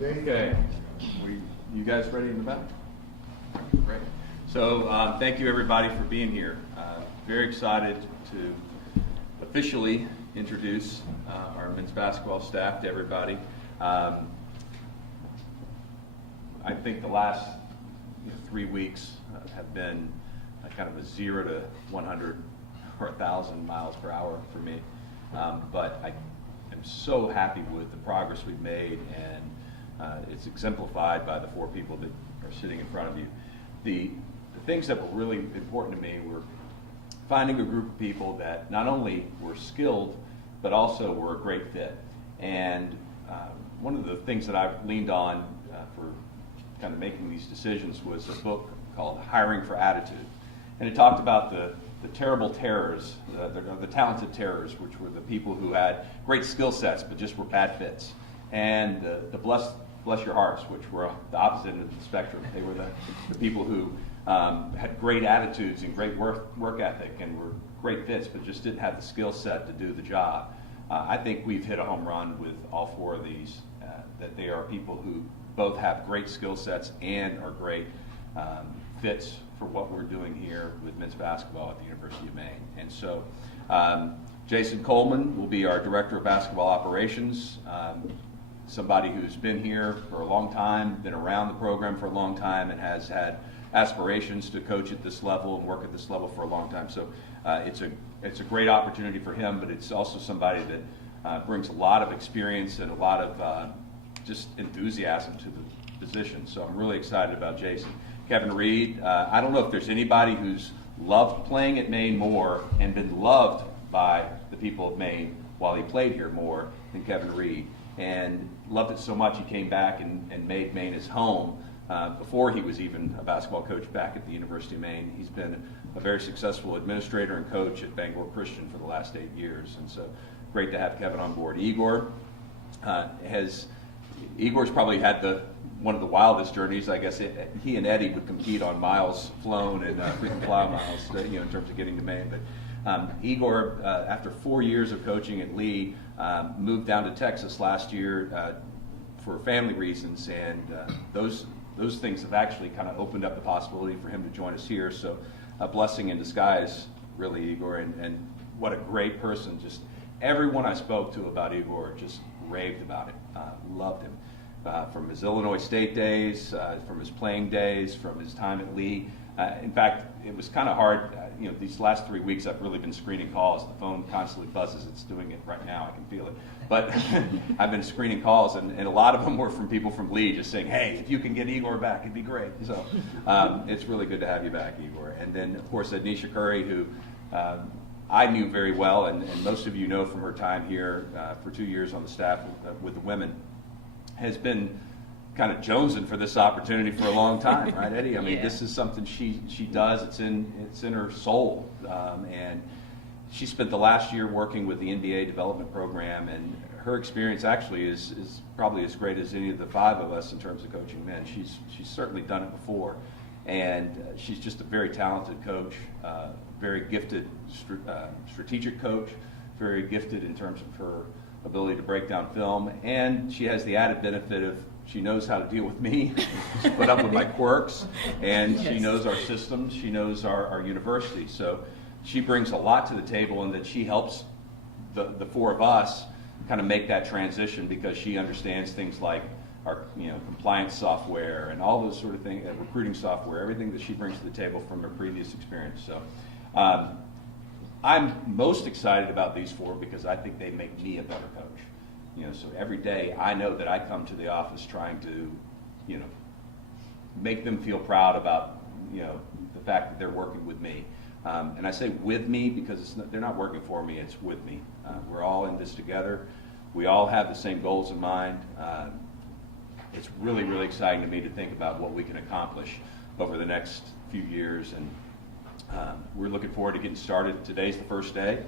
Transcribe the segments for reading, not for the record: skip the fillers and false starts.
Okay, you guys ready in the back? Great. So thank you everybody for being here. Very excited to officially introduce our men's basketball staff to everybody. I think the last 3 weeks have been kind of a 0 to 100 or 1,000 miles per hour for me. But I am so happy with the progress we've made, and it's exemplified by the 4 people that are sitting in front of you. The things that were really important to me were finding a group of people that not only were skilled, but also were a great fit. And one of the things that I've leaned on for kind of making these decisions was a book called Hiring for Attitude. And it talked about the terrible terrors, the talented terrors, which were the people who had great skill sets but just were bad fits. And the bless your hearts, which were the opposite end of the spectrum. They were the people who had great attitudes and great work ethic and were great fits but just didn't have the skill set to do the job. I think we've hit a home run with all 4 of these, that they are people who both have great skill sets and are great fits for what we're doing here with men's basketball at the University of Maine. And so Jason Coleman will be our Director of Basketball Operations, somebody who's been here for a long time, been around the program for a long time, and has had aspirations to coach at this level and work at this level for a long time. So it's a great opportunity for him, but it's also somebody that brings a lot of experience and a lot of just enthusiasm to the position. So I'm really excited about Jason. Kevin Reed, I don't know if there's anybody who's loved playing at Maine more and been loved by the people of Maine while he played here more than Kevin Reed. And loved it so much he came back and made Maine his home before he was even a basketball coach back at the University of Maine. He's been a very successful administrator and coach at Bangor Christian for the last 8 years. And so great to have Kevin on board. Igor's probably had one of the wildest journeys. I guess he and Eddie would compete on miles flown and frequent flyer miles, in terms of getting to Maine. But Igor, after 4 years of coaching at Lee, moved down to Texas last year for family reasons, and those things have actually kind of opened up the possibility for him to join us here. So a blessing in disguise, really, Igor, and what a great person. Just everyone I spoke to about Igor just raved about it, loved him. From his Illinois State days, from his playing days, from his time at Lee. In fact, it was kind of hard. These last 3 weeks I've really been screening calls. The phone constantly buzzes. It's doing it right now. I can feel it. But I've been screening calls, and a lot of them were from people from Lee just saying, hey, if you can get Igor back, it'd be great. So it's really good to have you back, Igor. And then, of course, Anisha Curry, who I knew very well, and most of you know from her time here for 2 years on the staff with the women, has been kind of jonesing for this opportunity for a long time, right, Eddie? I mean, This is something she does. It's in her soul, and she spent the last year working with the NBA development program, and her experience actually is probably as great as any of the 5 of us in terms of coaching men. She's certainly done it before, and she's just a very talented coach, very gifted strategic coach, very gifted in terms of her ability to break down film, and she has the added benefit of she knows how to deal with me, she's put up with my quirks, and she knows our systems, she knows our university. So she brings a lot to the table, and that she helps the 4 of us kind of make that transition, because she understands things like our compliance software and all those sort of things, recruiting software, everything that she brings to the table from her previous experience. So I'm most excited about these 4 because I think they make me a better coach. So every day I know that I come to the office trying to, make them feel proud about, the fact that they're working with me. And I say with me because they're not working for me, it's with me. We're all in this together. We all have the same goals in mind. It's really, really exciting to me to think about what we can accomplish over the next few years. And we're looking forward to getting started. Today's the first day.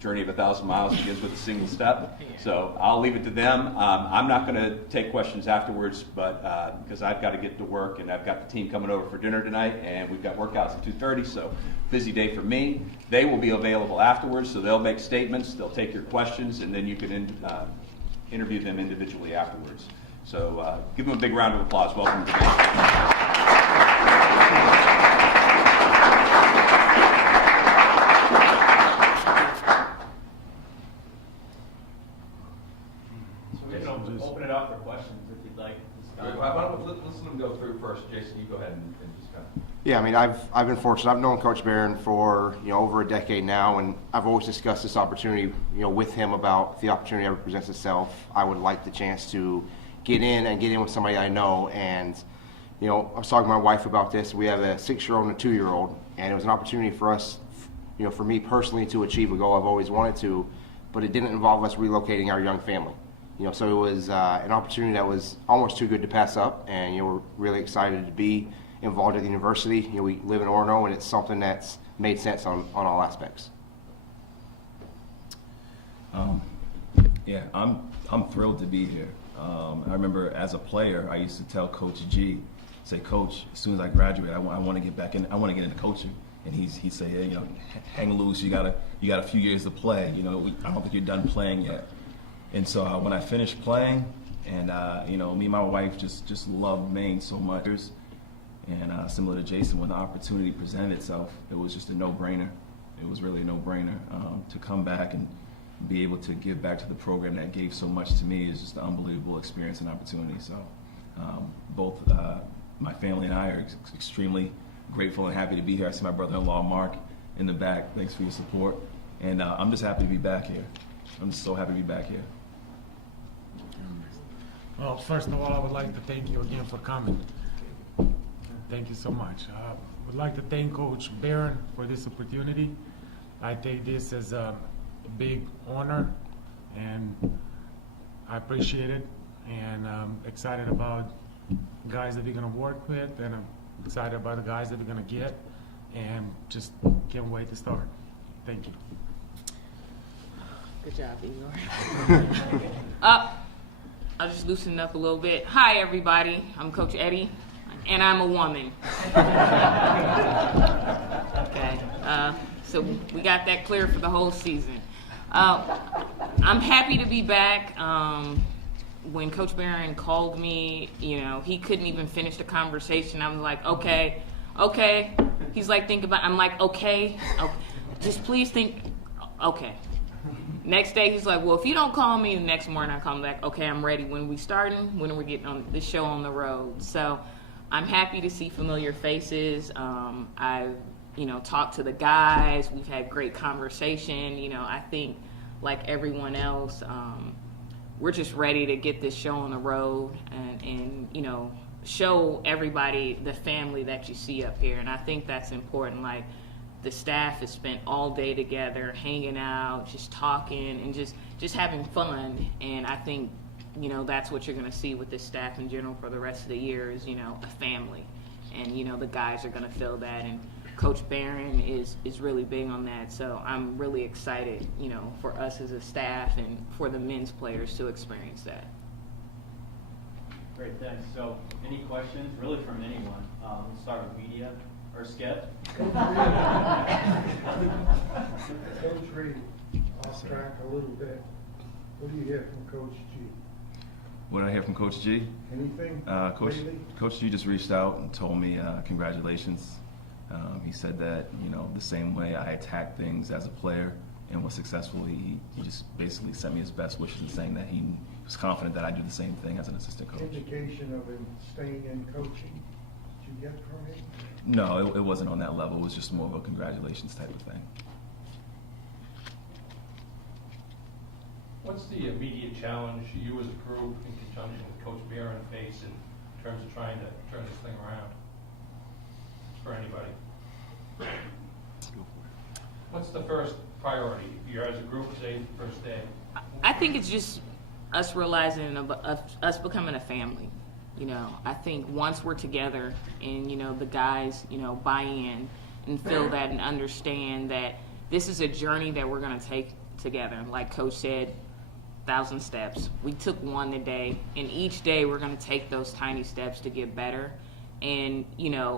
Journey of 1,000 miles begins with a single step. So I'll leave it to them. I'm not going to take questions afterwards, but because I've got to get to work, and I've got the team coming over for dinner tonight, and we've got workouts at 2:30. So busy day for me. They will be available afterwards, so they'll make statements. They'll take your questions, and then you can interview them individually afterwards. So give them a big round of applause. Welcome to the game. Open it up for questions if you'd like. Let's let them go through first. Jason, you go ahead and just kind of. Yeah, I mean, I've been fortunate. I've known Coach Barron for over a decade now, and I've always discussed this opportunity with him about the opportunity ever presents itself. I would like the chance to get in with somebody I know. And I was talking to my wife about this. We have a 6-year-old and a 2-year-old, and it was an opportunity for us, for me personally, to achieve a goal I've always wanted to, but it didn't involve us relocating our young family. So it was an opportunity that was almost too good to pass up, and we're really excited to be involved at the university. We live in Orono, and it's something that's made sense on all aspects. Yeah, I'm thrilled to be here. I remember as a player, I used to tell Coach G, say, Coach, as soon as I graduate, I want to get back in. I want to get into coaching. And he'd say, hey, hang loose. You got a few years to play. I don't think you're done playing yet. And so when I finished playing, and me and my wife just loved Maine so much. And similar to Jason, when the opportunity presented itself, it was just a no-brainer. It was really a no-brainer to come back and be able to give back to the program that gave so much to me is just an unbelievable experience and opportunity. So both my family and I are extremely grateful and happy to be here. I see my brother-in-law, Mark, in the back. Thanks for your support. And I'm just happy to be back here. I'm just so happy to be back here. Well, first of all, I would like to thank you again for coming. Thank you so much. I would like to thank Coach Barron for this opportunity. I take this as a big honor, and I appreciate it. And I'm excited about guys that we're going to work with, and I'm excited about the guys that we're going to get, and just can't wait to start. Thank you. Good job, Igor. I'll just loosen it up a little bit. Hi, everybody. I'm Coach Eddie, and I'm a woman. Okay. So we got that clear for the whole season. I'm happy to be back. When Coach Barron called me, he couldn't even finish the conversation. I was like, okay. He's like, think about. I'm like, okay. Just please think. Okay. Next day, he's like, well, if you don't call me, the next morning I come back, okay, I'm ready. When are we starting? When are we getting on the show on the road? So I'm happy to see familiar faces. I've, talked to the guys. We've had great conversation. I think like everyone else, we're just ready to get this show on the road and show everybody the family that you see up here. And I think that's important. Like, the staff has spent all day together, hanging out, just talking, and just having fun. And I think, that's what you're going to see with this staff in general for the rest of the year is, a family. And, the guys are going to feel that. And Coach Barron is really big on that. So I'm really excited, for us as a staff and for the men's players to experience that. Great, thanks. So any questions, really from anyone? We'll start with media. Or Skip? Coach Reed, off track a little bit. What do you hear from Coach G? What did I hear from Coach G? Anything lately? Coach G just reached out and told me congratulations. He said that, the same way I attacked things as a player and was successful, he just basically sent me his best wishes and saying that he was confident that I'd do the same thing as an assistant coach. Indication of him staying in coaching. Did you get from him? No, it wasn't on that level. It was just more of a congratulations type of thing. What's the immediate challenge you as a group in conjunction with Coach Barron face in terms of trying to turn this thing around for anybody? What's the first priority? You're as a group, say, first day. I think it's just us realizing us becoming a family. I think once we're together and, the guys, buy in and feel that and understand that this is a journey that we're going to take together. Like Coach said, 1,000 steps. We took one today, and each day we're going to take those tiny steps to get better. And,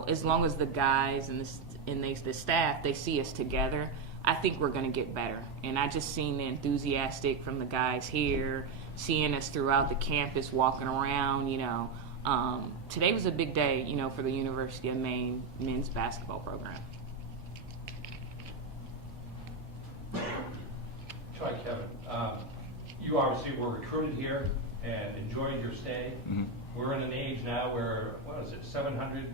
as long as the guys and the staff, they see us together, I think we're going to get better. And I just seen the enthusiastic from the guys here, seeing us throughout the campus, walking around, today was a big day, for the University of Maine men's basketball program. Try Kevin. You obviously were recruited here and enjoyed your stay. Mm-hmm. We're in an age now where, 700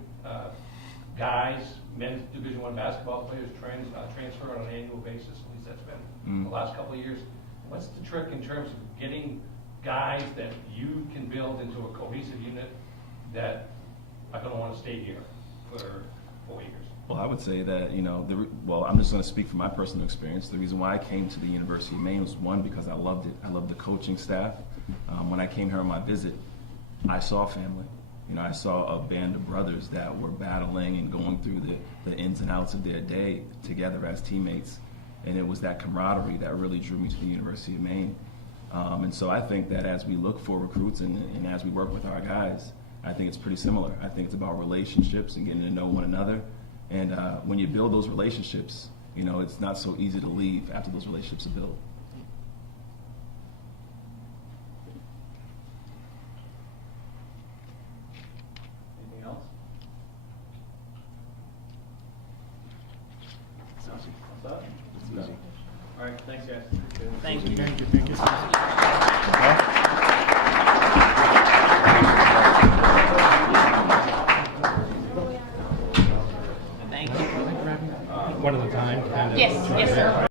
guys, men's Division I basketball players transfer on an annual basis. At least that's been the last couple of years. What's the trick in terms of getting guys that you can build into a cohesive unit that are going to want to stay here for 4 years? Well, I would say that, I'm just going to speak from my personal experience. The reason why I came to the University of Maine was, one, because I loved it. I loved the coaching staff. When I came here on my visit, I saw family. I saw a band of brothers that were battling and going through the ins and outs of their day together as teammates. And it was that camaraderie that really drew me to the University of Maine. And so I think that as we look for recruits and as we work with our guys, I think it's pretty similar. I think it's about relationships and getting to know one another. And when you build those relationships, it's not so easy to leave after those relationships are built. Anything else? What's up? It's easy. All right, thanks, guys. Thank you. Thank you so much. Thank you. One at a time. Yes, sir.